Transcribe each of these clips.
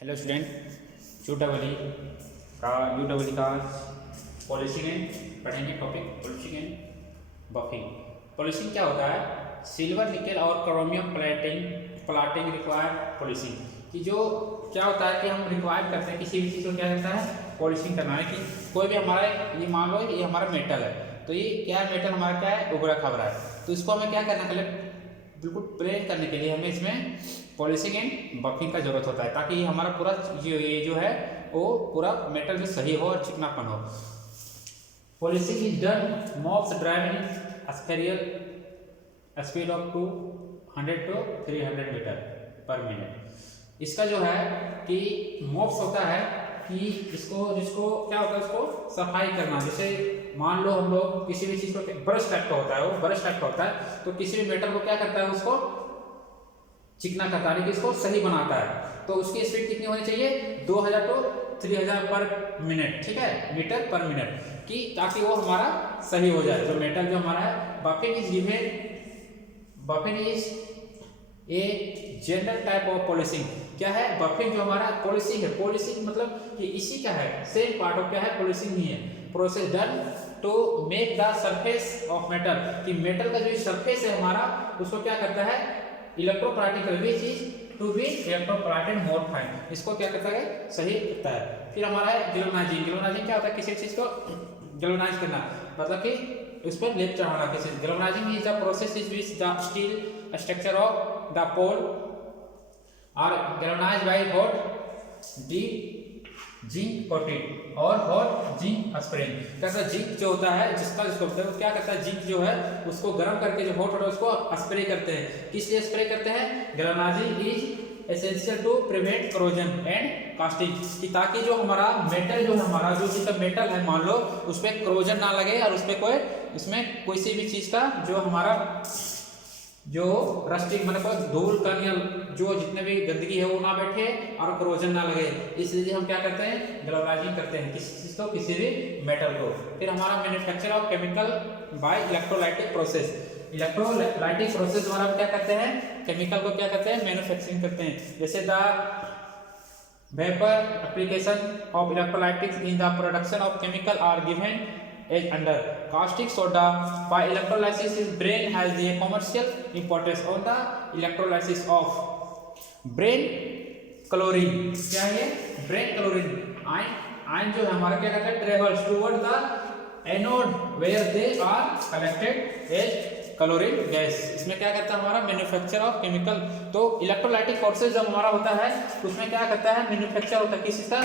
Hello student, UW का polishing and पढ़ेंगे topic polishing and buffing. Polishing क्या होता है? सिल्वर निकल और क्रोमियम प्लाटिंग रिक्वायर्ड पॉलिशिंग कि जो क्या होता है कि हम रिक्वायर करते हैं किसी भी चीज़ को क्या करता है पॉलिशिंग करना है। कि कोई भी हमारा ये मान लो ये हमारा मेटल है, तो ये क्या है मेटल हमारा क्या है उभरा खबरा है, तो इसको हमें क्या करना है बिल्कुल प्लेन करने के लिए हमें इसमें पॉलिशिंग एंड बफिंग का जरूरत होता है, ताकि हमारा पूरा ये जो है वो पूरा मेटल जो सही हो और चिकनापन हो। Polishing is done mops drive in spherical speed of 200 to 300 metre per minute. इसका जो है कि मोप्स होता है कि जिसको क्या होता है उसको सफाई करना। जैसे मान लो हम लोग किसी भी चीज को ब्रश टाइप का होता है, वो ब्रश टाइप का होता है, तो किसी भी मेटल को क्या करता है उसको चिकना करता है, इसको सही बनाता है। तो उसकी स्पीड कितनी होनी चाहिए? 2000 to 3000 पर मिनट, ठीक है, मीटर पर मिनट, कि ताकि वो हमारा सही हो जाए जो मेटल जो हमारा है। Buffing is a general type of polishing. क्या है बफिंग? जो हमारा पॉलिशिंग है, पॉलिशिंग मतलब कि इसी का है सेम पार्ट ऑफ क्या है पॉलिशिंग ही है। Process done to make the surface of metal, कि मेटल का जो सरफेस है हमारा उसको क्या करता है electroplating which is to be electroplated more fine, इसको क्या करता है सही करता है। फिर हमारा है गैल्वेनाइजिंग। गैल्वेनाइजिंग क्या होता है? किसी चीज को गैल्वेनाइज करना, मतलब कि उस पर लेप चढ़ाना किसी। Galvanising is the process is which the steel structure of the pole are galvanised by hot dip zinc coated और हॉट जिंक स्प्रेइंग। कैसा जिंक जो होता है जिसको क्या करता है जिंक जो है उसको गर्म करके जो हॉट होता है उसको स्प्रे करते हैं। किस लिए स्प्रे करते हैं? Galvanising is essential to prevent corrosion and casting, कि ताकि जो हमारा मेटल जो हमारा जो चीज मेटल है मान लो उस पर करोजन ना लगे और उस पर कोई इसमें कोई भी चीज का जो हमारा जो रस्टिंग मतलब धूल कण या जो जितने भी गंदगी है वो ना बैठे और करोजन ना लगे, इसलिए हम क्या करते हैं गैल्वेनाइजिंग करते हैं किसी चीज को किसी भी मेटल को। फिर हमारा manufacture of chemical by electrolytic process. Electrolytic process द्वारा हम क्या करते हैं केमिकल को क्या करते हैं मैन्युफैक्चरिंग करते हैं। जैसे the vapour application of electrolytics in the production of chemical are given as under caustic soda by electrolysis is brain has the commercial importance on the electrolysis of brain chlorine। क्या है brain chlorine ion जो है हमारा क्या करता है travels toward the anode where they are collected as chlorine gas। इसमें क्या करता है हमारा मैन्युफैक्चर ऑफ केमिकल। तो इलेक्ट्रोलाइटिक प्रोसेस जब हमारा होता है उसमें क्या करता है मैन्युफैक्चर होता है किसी का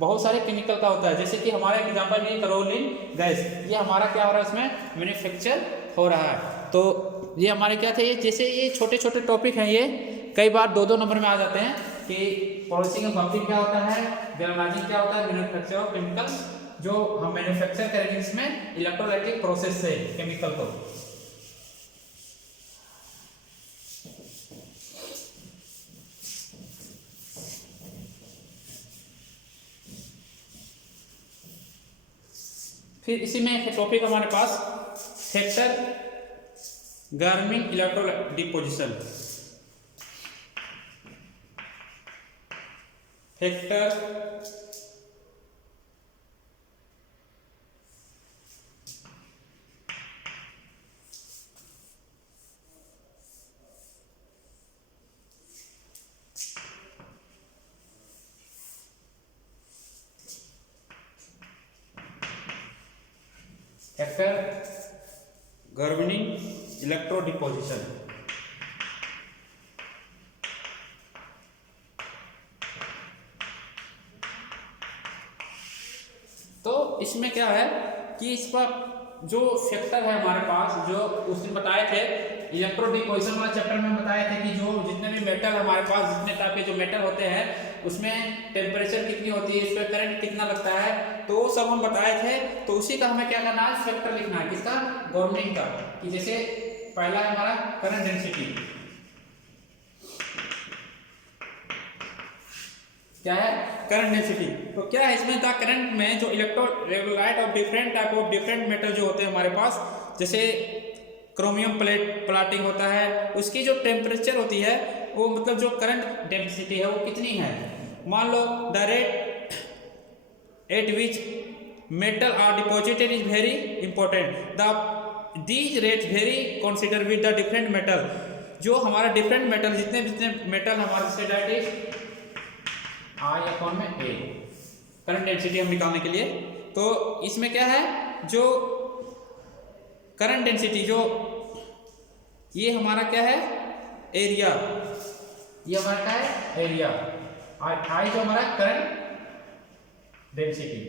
बहुत सारे केमिकल का होता है। जैसे कि हमारा एग्जांपल ये क्लोरीन गैस, ये हमारा क्या हो रहा है इसमें मैन्युफैक्चर हो रहा है। तो ये हमारे क्या थे, ये जैसे ये छोटे छोटे टॉपिक हैं, ये कई बार 2-2 नंबर में आ जाते हैं कि पॉलिशिंग एंड बफिंग क्या होता है, गैल्वेनाइजिंग क्या होता है, मैन्युफैक्चर ऑफ केमिकल जो हम मैन्युफैक्चर करेंगे इसमें इलेक्ट्रोलाइटिक प्रोसेस से केमिकल को। फिर इसी में एक टॉपिक हमारे पास factor governing electro deposition. Factor governing electro deposition. तो इसमें क्या है कि इसका जो फैक्टर है हमारे पास जो उस दिन बताए थे इलेक्ट्रो डिपोजिशन वाला चैप्टर में बताए थे कि जो जितने भी मेटल हमारे पास जितने टाइप के जो मेटल होते हैं उसमें टेम्परेचर कितनी होती है, इस पर करंट कितना लगता है, तो वो सब हम बताए थे। तो उसी का हमें क्या करना है फैक्टर लिखना है किसका गवर्निंग का। कि जैसे पहला है हमारा करंट डेंसिटी, क्या है करंट डेंसिटी। तो क्या है इसमें द करंट में जो electrolyte of different type of different metal जो होते हैं हमारे पास, जैसे क्रोमियम प्लाटिंग होता है, उसकी जो टेम्परेचर होती है वो मतलब जो करंट डेंसिटी है वो कितनी है, मान लो the rate at which metal are deposited is very important, the these rates very consider with the different metal. जो हमारा डिफरेंट मेटल, जितने जितने मेटल हमारे से डेट इज आई अपॉन में ए, करंट डेंसिटी हम निकालने के लिए। तो इसमें क्या है, जो करंट डेंसिटी, जो ये हमारा क्या है एरिया, ये हमारा क्या है एरिया, आई जो हमारा करंट डेंसिटी।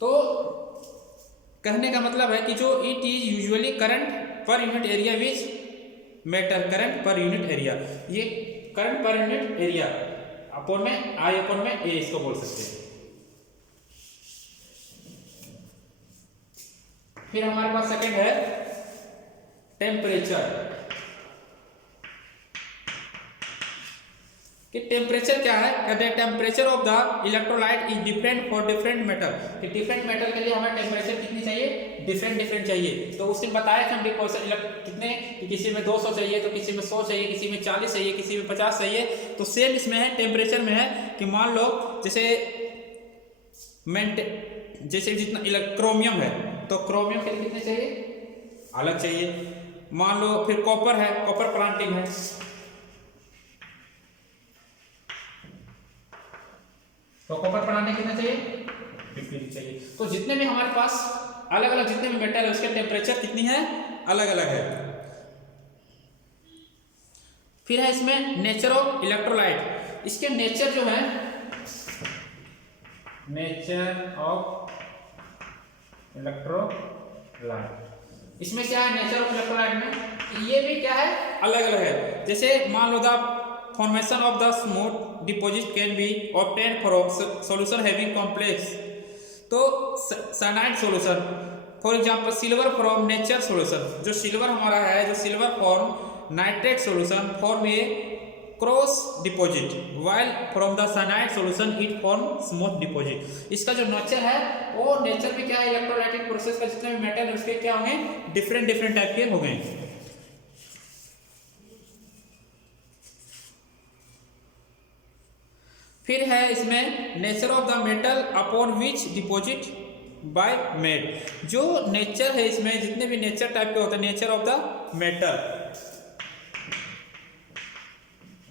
तो कहने का मतलब है कि जो it is usually current per unit area which matter, current per unit area, ये current per unit area upon में आई अपॉन में ए इसको बोल सकते हैं। फिर हमारे पास सेकंड है टेम्परेचर, कि टेम्परेचर क्या है, कहते हैं temperature of the electrolyte is different for different metal, कि डिफरेंट मेटल के लिए हमें टेम्परेचर कितनी चाहिए, डिफरेंट चाहिए। तो उसने बताया कि हम डिपोजिशन कितने, कि किसी में 200 चाहिए, तो किसी में 100 चाहिए, किसी में 40 चाहिए, किसी में 50 चाहिए। तो सेम इसमें है, टेम्परेचर में है कि मान लो जैसे जितना क्रोमियम है, तो क्रोमियम के लिए कितने चाहिए, अलग चाहिए। मान लो फिर कॉपर है, कॉपर प्लांटिंग है, तो कॉपर बनाने कितना चाहिए, 50 चाहिए। तो जितने भी हमारे पास अलग अलग जितने भी मेटल है उसके टेम्परेचर कितनी है, अलग अलग है। फिर है इसमें नेचर ऑफ इलेक्ट्रोलाइट, इसके नेचर जो है, नेचर ऑफ इलेक्ट्रोलाइट, इसमें क्या है नेचर ऑफ इलेक्ट्रोलाइट में, ये भी क्या है अलग अलग है। जैसे मान लो the formation of the smooth deposit can be obtained from solution having complex, तो cyanide solution, for example silver from nature solution, जो सिल्वर हमारा है, जो silver form nitrate solution form a cross deposit, while from the cyanide solution it form smooth deposit. इसका जो nature है वो nature भी क्या है, इलेक्ट्रोलाइटिक प्रोसेस का जितने भी मेटल है उसके क्या होंगे, डिफरेंट टाइप के हो गए। फिर है इसमें nature of the metal upon which deposit by made, जो नेचर है इसमें जितने भी नेचर टाइप के होते हैं, nature of the metal,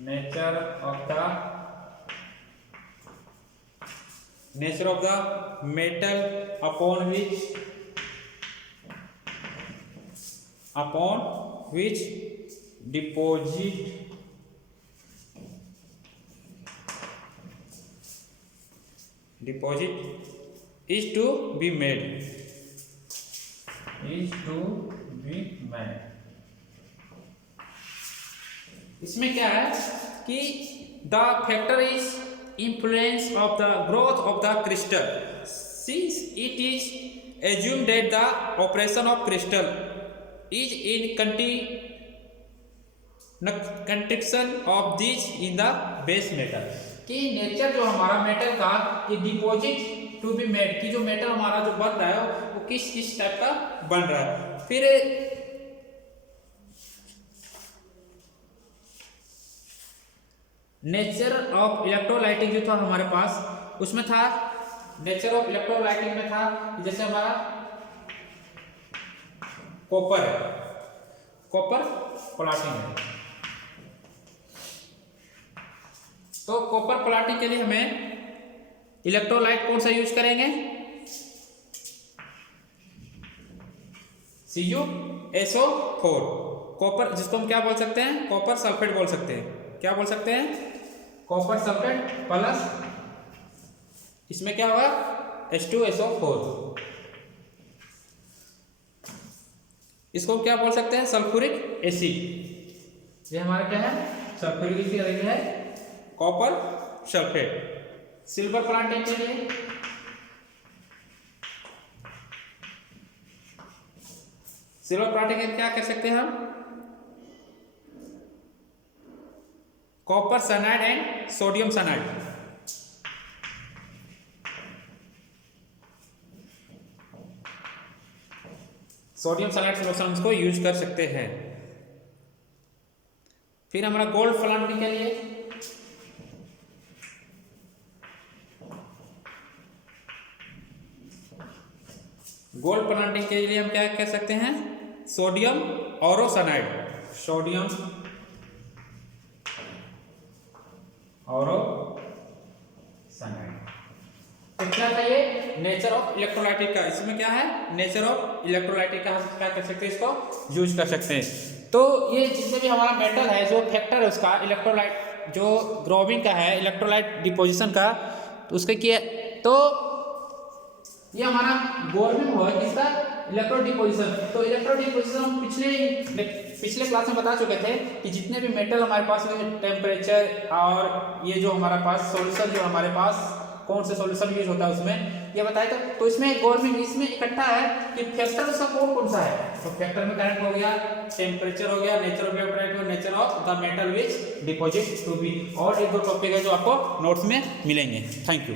nature of the metal upon which deposit is to be made, इसमें क्या है कि the factor is influence of the growth of the crystal, since it is assumed that the operation of crystal is in contraction of these in the base metal, कि nature जो हमारा metal का, कि deposit to be made, कि जो metal हमारा जो बन रहा है वो किस टाइप का बन रहा है। फिर नेचर ऑफ इलेक्ट्रोलाइटिक जो था हमारे पास, उसमें था नेचर ऑफ इलेक्ट्रोलाइटिक में था, जैसे हमारा कॉपर है, कॉपर प्लाटिंग है, तो कॉपर प्लाटिंग के लिए हमें इलेक्ट्रोलाइट कौन सा यूज करेंगे, CuSO4, कॉपर, जिसको हम क्या बोल सकते हैं, कॉपर सल्फेट बोल सकते हैं। क्या बोल सकते हैं, कॉपर सल्फेट प्लस इसमें क्या होगा, H2SO4, इसको क्या बोल सकते हैं, सल्फ्यूरिक एसिड। ये हमारा क्या है, सल्फ्यूरिक एसिड है, कॉपर सल्फेट। सिल्वर प्लांटिंग के लिए सिल्वर प्लांटिंग के लिए क्या कर सकते हैं हम, copper cyanide and sodium cyanide, sodium cyanide solutions को यूज कर सकते हैं। फिर हमारा गोल्ड प्लांटिंग के लिए हम क्या कह सकते हैं, सोडियम ऑरोसाइनाइड, सोडियम ऑरोसाइनाइड। तो क्या था ये नेचर ऑफ इलेक्ट्रोलाइटिक का, इसमें क्या है नेचर ऑफ इलेक्ट्रोलाइटिक का, हम क्या कर सकते हैं इसको यूज कर सकते हैं। तो ये जितने भी हमारा मेटल है जो फैक्टर है उसका इलेक्ट्रोलाइट जो ग्रोविंग का है इलेक्ट्रोलाइट डिपोजिशन का, तो उसके किया तो ये हमारा ग्रोविंग हो इसका इलेक्ट्रो डिपोजिशन। तो इलेक्ट्रो डिपोजिशन हम पिछले क्लास में बता चुके थे कि जितने भी मेटल हमारे पास टेम्परेचर और ये जो हमारा पास सॉल्यूशन जो हमारे पास कौन से सॉल्यूशन यूज होता है उसमें ये बताया था। तो इसमें गवर्नमेंट इसमें इकट्ठा है कि फैक्टर उसका कौन सा है। तो फैक्टर में करंट हो गया, टेम्परेचर हो गया, नेचर ऑफ इलेक्ट्रोलाइट हो, nature of the metal which deposit to be, और एक दो टॉपिक है जो आपको नोट्स में मिलेंगे। Thank you.